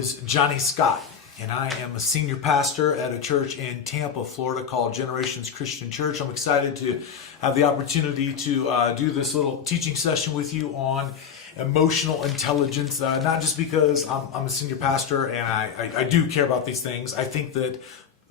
is Johnny Scott, and I am a senior pastor at a church in Tampa, Florida called Generations Christian Church. I'm excited to have the opportunity to do this little teaching session with you on emotional intelligence, not just because I'm a senior pastor and I do care about these things. I think that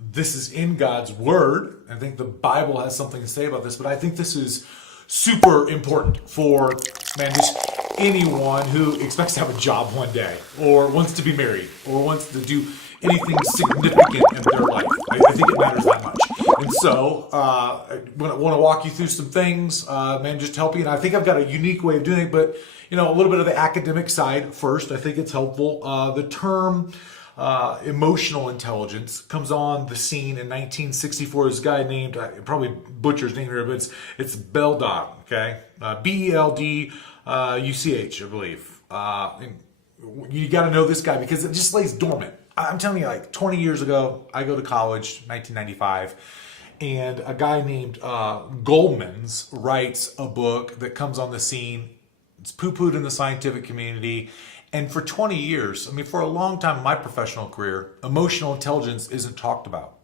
this is in God's Word. I think the Bible has something to say about this, but I think this is super important for, just anyone who expects to have a job one day, or wants to be married, or wants to do anything significant in their life. I think it matters that much. And so, I want to walk you through some things, just to help you. And I think I've got a unique way of doing it, but, a little bit of the academic side first. I think it's helpful. The term emotional intelligence comes on the scene in 1964. This guy named, probably butcher's name here, but it's Beldock, okay? Belduch, I believe. You got to know this guy because it just lays dormant. I'm telling you, like 20 years ago, I go to college, 1995, and a guy named Goldman's writes a book that comes on the scene. It's poo-pooed in the scientific community. And for 20 years, for a long time in my professional career, emotional intelligence isn't talked about.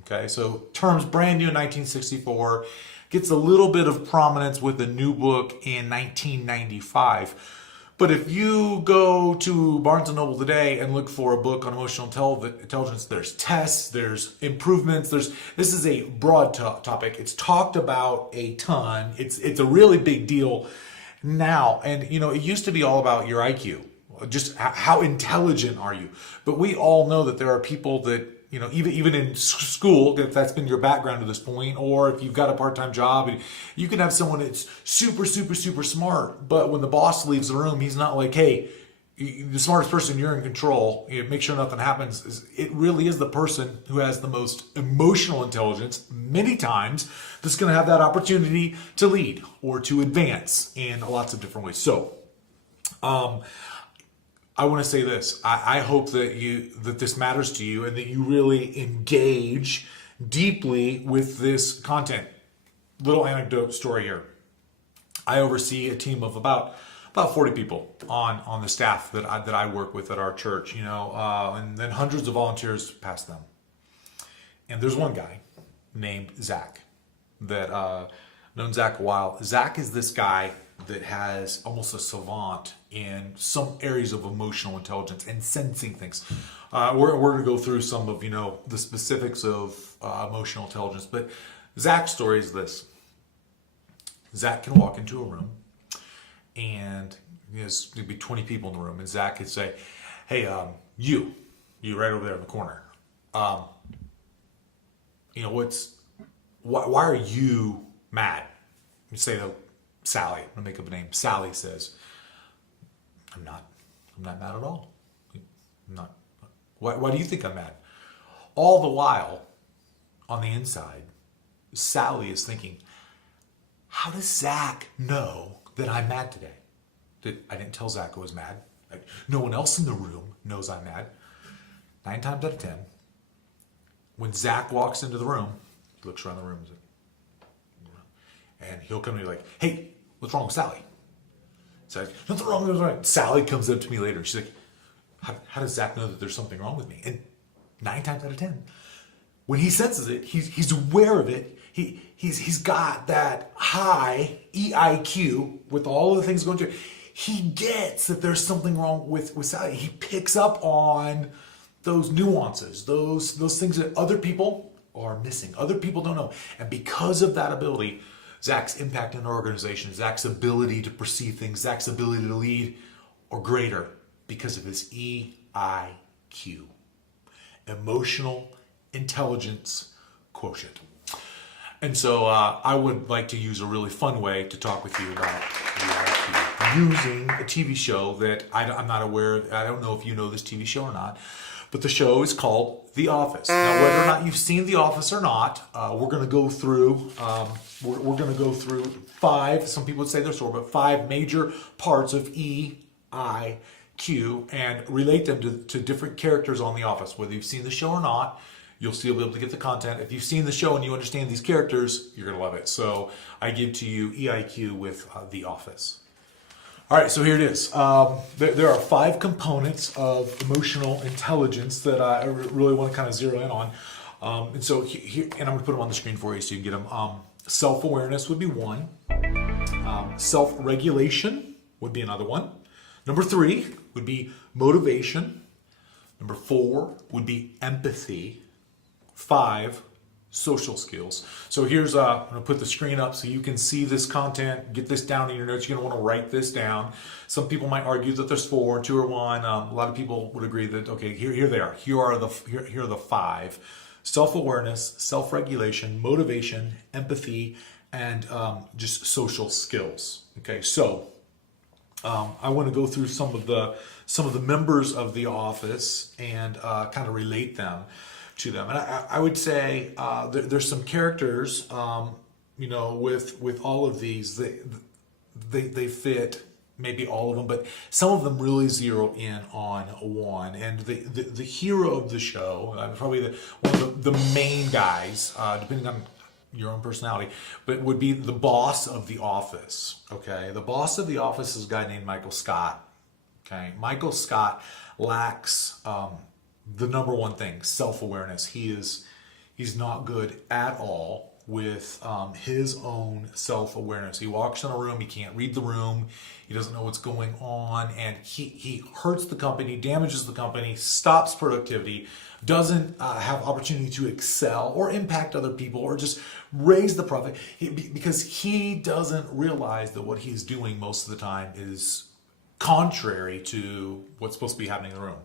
Okay, so terms brand new in 1964, gets a little bit of prominence with a new book in 1995. But if you go to Barnes & Noble today and look for a book on emotional intelligence, there's tests, there's improvements, this is a broad topic. It's talked about a ton. It's a really big deal now. And, it used to be all about your IQ. Just how intelligent are you? But we all know that there are people that, even in school, if that's been your background to this point, or if you've got a part-time job, you can have someone that's super, super, super smart, but when the boss leaves the room, he's not like, hey, the smartest person, you're in control, make sure nothing happens. It really is the person who has the most emotional intelligence, many times, that's going to have that opportunity to lead or to advance in lots of different ways. So, I want to say this. I hope that this matters to you and that you really engage deeply with this content. Little anecdote story here. I oversee a team of about 40 people on the staff that I work with at our church, and then hundreds of volunteers past them. And there's one guy named Zach that known Zach a while. Zach is this guy that has almost a savant in some areas of emotional intelligence and sensing things. We're going to go through some of, the specifics of emotional intelligence, but Zach's story is this. Zach can walk into a room and there's maybe 20 people in the room, and Zach could say, hey, you right over there in the corner. Why are you mad? You say to Sally, I'm gonna make up a name. Sally says, I'm not mad at all. I'm not. Why do you think I'm mad? All the while, on the inside, Sally is thinking, how does Zach know that I'm mad today? I didn't tell Zach I was mad. No one else in the room knows I'm mad. 9 times out of 10, when Zach walks into the room, he looks around the room and he'll come to me like, hey, what's wrong with Sally? So nothing wrong with her. Sally comes up to me later. She's like, how does Zach know that there's something wrong with me? And 9 times out of 10, when he senses it, he's aware of it. He's got that high EIQ with all of the things going through. He gets that there's something wrong with Sally. He picks up on those nuances, those things that other people are missing. Other people don't know. And because of that ability, Zach's impact in our organization, Zach's ability to perceive things, Zach's ability to lead are greater because of his EIQ, emotional intelligence quotient. And so I would like to use a really fun way to talk with you about EIQ using a TV show that I'm not aware of. I don't know if you know this TV show or not, but the show is called The Office. Now, whether or not you've seen The Office or not, we're going to go through. We're going to go through 5. Some people would say there's 4, but 5 major parts of EIQ and relate them to different characters on The Office. Whether you've seen the show or not, you'll still be able to get the content. If you've seen the show and you understand these characters, you're going to love it. So I give to you EIQ with The Office. All right, so here it is. There are 5 components of emotional intelligence that I really want to kind of zero in on. And so here, and I'm going to put them on the screen for you so you can get them. Self-awareness would be one. Self-regulation would be another one. Number 3 would be motivation. Number 4 would be empathy. 5, social skills. So here's, I'm going to put the screen up so you can see this content, get this down in your notes. You're going to want to write this down. Some people might argue that there's 4, 2 or 1. A lot of people would agree that, okay, here they are. Here are the 5. Self-awareness, self-regulation, motivation, empathy, and just social skills. Okay, so I want to go through some of the members of the office and kind of relate them to them. And I would say there's some characters, with all of these, they fit maybe all of them, but some of them really zero in on one. And the hero of the show, probably one of the main guys, depending on your own personality, but would be the boss of the office. Okay, the boss of the office is a guy named Michael Scott. Okay, Michael Scott lacks the number one thing, self-awareness. He's not good at all with his own self-awareness. He walks in a room, he can't read the room, he doesn't know what's going on, and he hurts the company, damages the company, stops productivity, doesn't have opportunity to excel or impact other people or just raise the profit, because he doesn't realize that what he's doing most of the time is contrary to what's supposed to be happening in the room.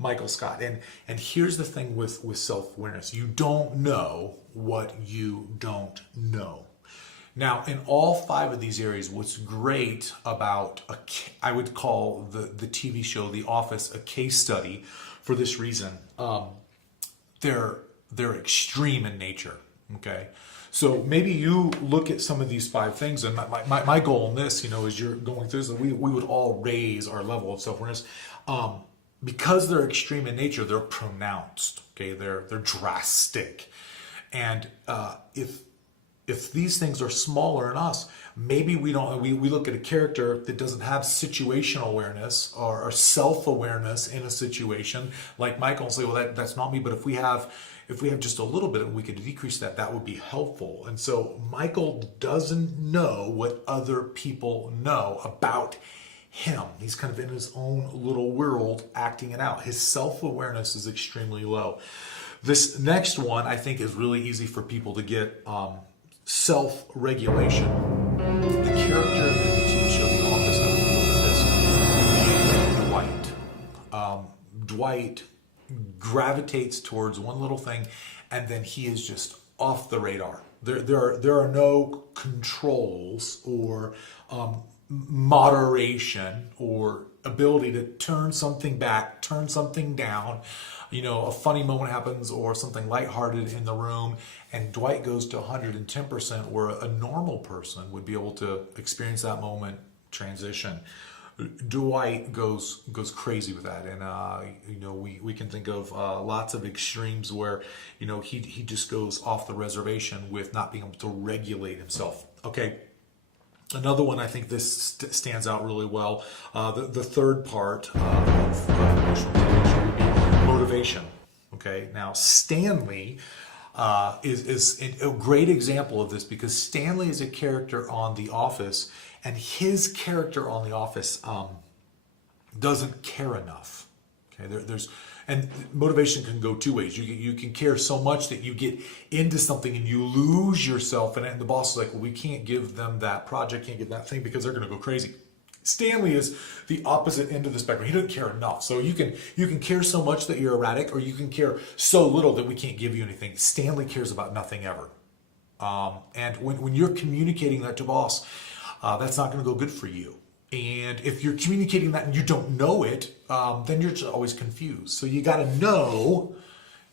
Michael Scott. And here's the thing with self-awareness. You don't know what you don't know. Now, in all 5 of these areas, what's great about, I would call the TV show The Office a case study for this reason. They're extreme in nature, okay? So maybe you look at some of these 5 things, and my goal in this, as you're going through, is that we would all raise our level of self-awareness. Because they're extreme in nature, they're pronounced. Okay, they're drastic, and if these things are smaller in us, maybe we look at a character that doesn't have situational awareness or self-awareness in a situation, like Michael, and say, well, that's not me. But if we have just a little bit and we could decrease that would be helpful. And so Michael doesn't know what other people know about him. He's kind of in his own little world acting it out. His self-awareness is extremely low. This next one I think is really easy for people to get. Self-regulation. The character in the TV show The Office that we look at is Dwight. Dwight gravitates towards one little thing, and then he is just off the radar. There are no controls or moderation or ability to turn something back, turn something down. A funny moment happens or something lighthearted in the room, and Dwight goes to 110%, where a normal person would be able to experience that moment, transition. Dwight goes crazy with that, and we can think of lots of extremes where he just goes off the reservation with not being able to regulate himself. Okay. Another one, I think this stands out really well. The third part of emotional intelligence would be motivation. Okay, now Stanley is a great example of this, because Stanley is a character on The Office, and his character on The Office doesn't care enough. Okay, and motivation can go 2 ways. You can care so much that you get into something and you lose yourself in it, and the boss is like, well, we can't give them that project, can't give that thing, because they're going to go crazy. Stanley is the opposite end of the spectrum. He doesn't care enough. So you can care so much that you're erratic, or you can care so little that we can't give you anything. Stanley cares about nothing ever. And when you're communicating that to boss, that's not going to go good for you. And if you're communicating that and you don't know it, then you're just always confused. So you got to know.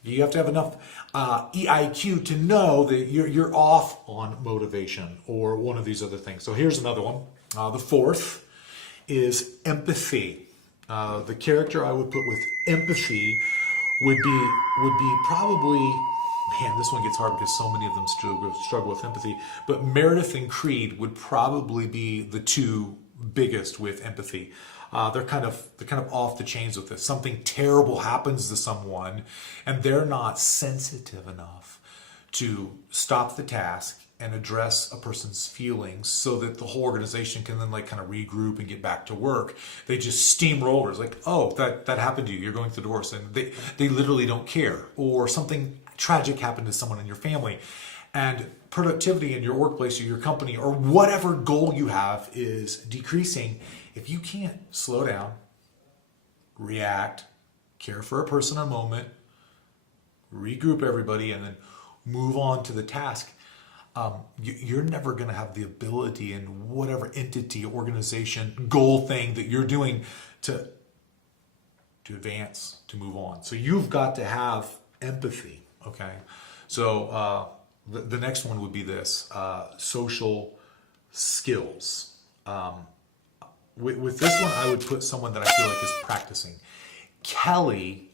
You have to have enough EIQ to know that you're off on motivation or one of these other things. So here's another one. The fourth is empathy. The character I would put with empathy would be probably, man, this one gets hard because so many of them struggle with empathy. But Meredith and Creed would probably be the two biggest with empathy. They're kind of off the chains with this. Something terrible happens to someone, and they're not sensitive enough to stop the task and address a person's feelings so that the whole organization can then like kind of regroup and get back to work. They just steamroll. It's like, oh, that happened to you. You're going through divorce, and they literally don't care. Or something tragic happened to someone in your family, and productivity in your workplace or your company or whatever goal you have is decreasing. If you can't slow down, react, care for a person a moment, regroup everybody, and then move on to the task, you're never going to have the ability in whatever entity, organization, goal thing that you're doing to advance, to move on. So you've got to have empathy, okay? So the next one would be this, social skills. With this one, I would put someone that I feel like is practicing. Kelly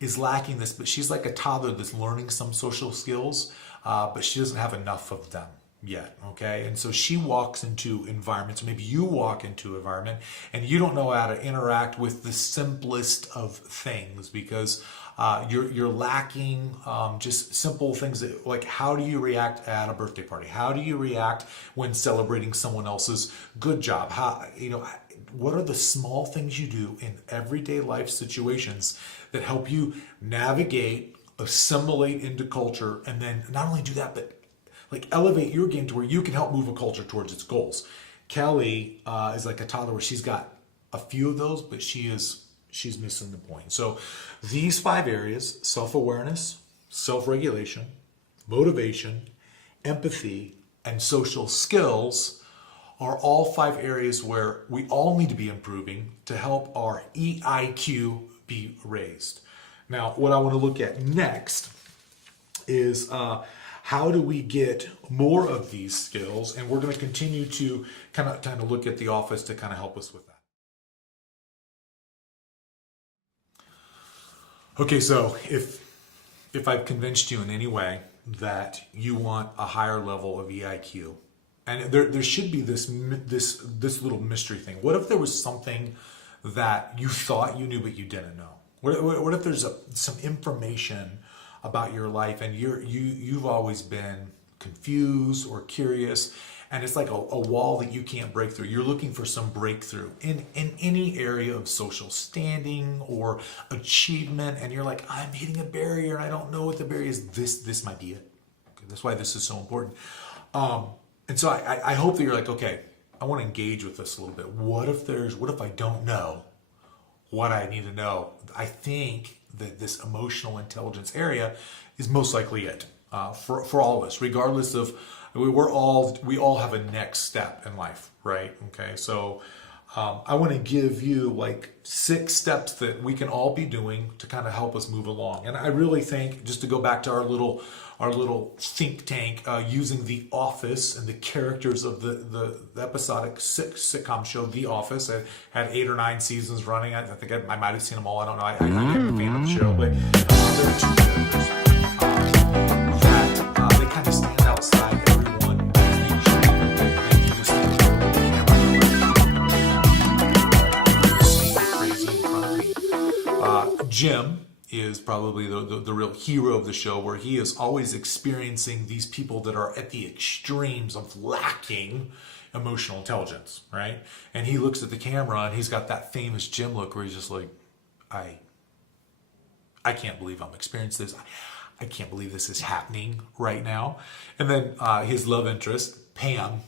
is lacking this, but she's like a toddler that's learning some social skills, but she doesn't have enough of them yet, okay? And so she walks into environments, maybe you walk into an environment, and you don't know how to interact with the simplest of things because you're lacking just simple things that, like, how do you react at a birthday party? How do you react when celebrating someone else's good job? What are the small things you do in everyday life situations that help you navigate, assimilate into culture, and then not only do that, but like elevate your game to where you can help move a culture towards its goals? Kelly is like a toddler where she's got a few of those, but she's missing the point. So these 5 areas: self-awareness, self-regulation, motivation, empathy, and social skills are all 5 areas where we all need to be improving to help our EIQ be raised. Now, what I want to look at next is how do we get more of these skills? And we're going to continue to kind of look at the office to kind of help us with that. Okay, so if I've convinced you in any way that you want a higher level of EIQ, and there should be this little mystery thing. What if there was something that you thought you knew but you didn't know? What if there's some information about your life and you've always been confused or curious, and it's like a wall that you can't break through? You're looking for some breakthrough in any area of social standing or achievement, and you're like, I'm hitting a barrier and I don't know what the barrier is. This might be it. Okay, that's why this is so important. And so I hope that you're like, okay, I want to engage with this a little bit. What if I don't know what I need to know? I think that this emotional intelligence area is most likely it for all of us, regardless of, we all have a next step in life, right? Okay, so I want to give you like 6 steps that we can all be doing to kind of help us move along. And I really think, just to go back to our little think tank, using The Office and the characters of the episodic sitcom show The Office. It had 8 or 9 seasons running. I think I might have seen them all. I don't know. I'm a fan of the show, but there are 2 characters that they kind of stand outside everyone. Jim is probably the real hero of the show, where he is always experiencing these people that are at the extremes of lacking emotional intelligence, right? And he looks at the camera and he's got that famous Jim look where he's just like, I can't believe I'm experiencing this. I can't believe this is happening right now. And then his love interest, Pam,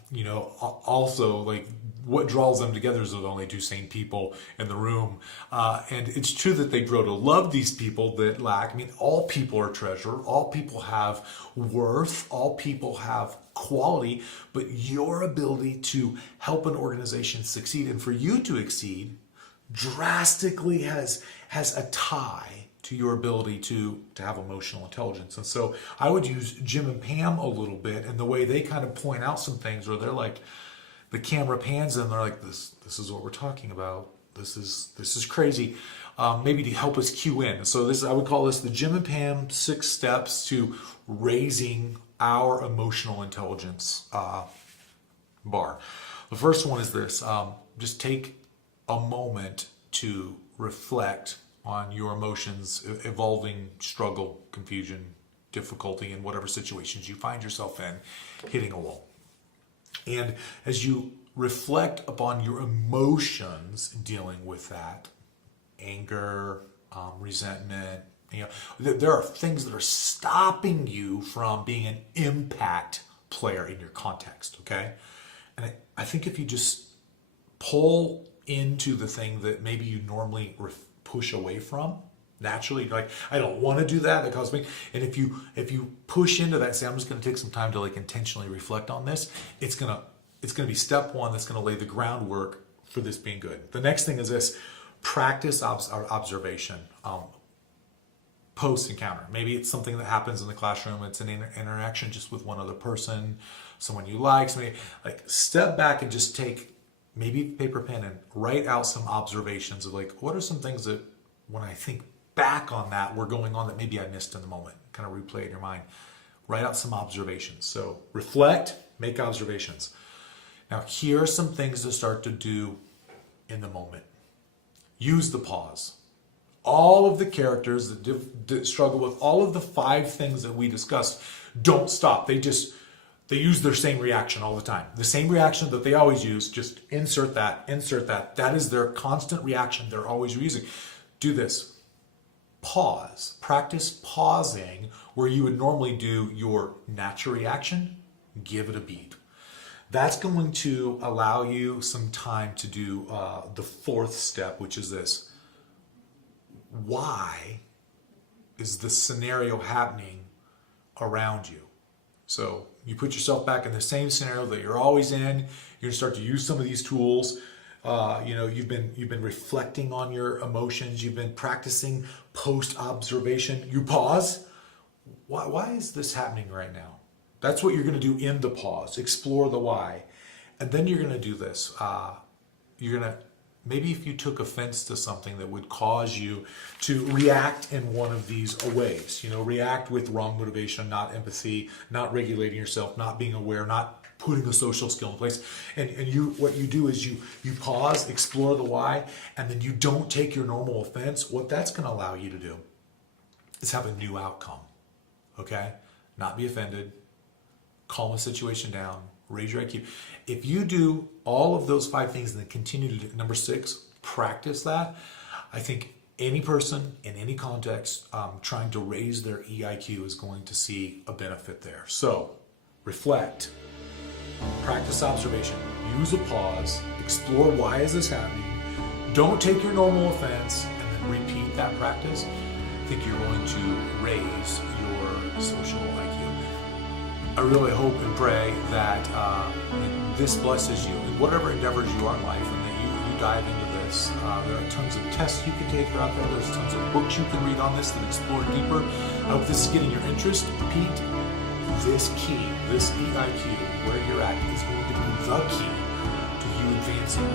also, like, what draws them together is there's only 2 sane people in the room. And it's true that they grow to love these people that lack. I mean, all people are treasure. All people have worth. All people have quality. But your ability to help an organization succeed and for you to exceed drastically has a tie to your ability to have emotional intelligence. And so I would use Jim and Pam a little bit, and the way they kind of point out some things where they're like, the camera pans and they're like, this is what we're talking about. This is crazy. Maybe to help us cue in. So I would call this the Jim and Pam 6 steps to raising our emotional intelligence. bar. The first one is this. Just take a moment to reflect on your emotions, evolving struggle, confusion, difficulty in whatever situations you find yourself in, hitting a wall. And as you reflect upon your emotions dealing with that, anger, resentment, there are things that are stopping you from being an impact player in your context, okay? And I think if you just pull into the thing that maybe you normally push away from, naturally, like, I don't want to do that causes me. And if you push into that, say, I'm just going to take some time to like intentionally reflect on this, it's going to be step one that's going to lay the groundwork for this being good. The next thing is this: practice observation. Post encounter. Maybe it's something that happens in the classroom. It's an interaction just with one other person, someone you like. Somebody, like, step back and just take maybe paper, pen, and write out some observations of like, what are some things that when I think back on that were going on that maybe I missed in the moment. Kind of replay in your mind. Write out some observations. So reflect, make observations. Now here are some things to start to do in the moment. Use the pause. All of the characters that struggle with all of the 5 things that we discussed don't stop. They use their same reaction all the time. The same reaction that they always use, just insert that, insert that. That is their constant reaction they're always using. Do this. Pause. Practice pausing where you would normally do your natural reaction. Give it a beat. That's going to allow you some time to do the 4th step, which is this. Why is this scenario happening around you? So you put yourself back in the same scenario that you're always in. You're going to start to use some of these tools. You've been reflecting on your emotions. You've been practicing post observation. You pause. Why is this happening right now? That's what you're going to do in the pause. Explore the why, and then you're going to do this. You're going to. Maybe if you took offense to something that would cause you to react in one of these ways, react with wrong motivation, not empathy, not regulating yourself, not being aware, not putting a social skill in place. And what you do is you pause, explore the why, and then you don't take your normal offense. What that's going to allow you to do is have a new outcome, okay? Not be offended, calm a situation down, raise your IQ. If you do all of those 5 things and then continue to do number 6, practice that, I think any person in any context trying to raise their EIQ is going to see a benefit there. So reflect, practice observation, use a pause, explore why is this happening, don't take your normal offense, and then repeat that practice. I think you're going to raise your social IQ. I really hope and pray that this blesses you in whatever endeavors you are in life, and that you dive into this. There are tons of tests you can take out there. There's tons of books you can read on this that explore deeper. I hope this is getting your interest. Pete, this key, this EIQ, where you're at, is going to be the key to you advancing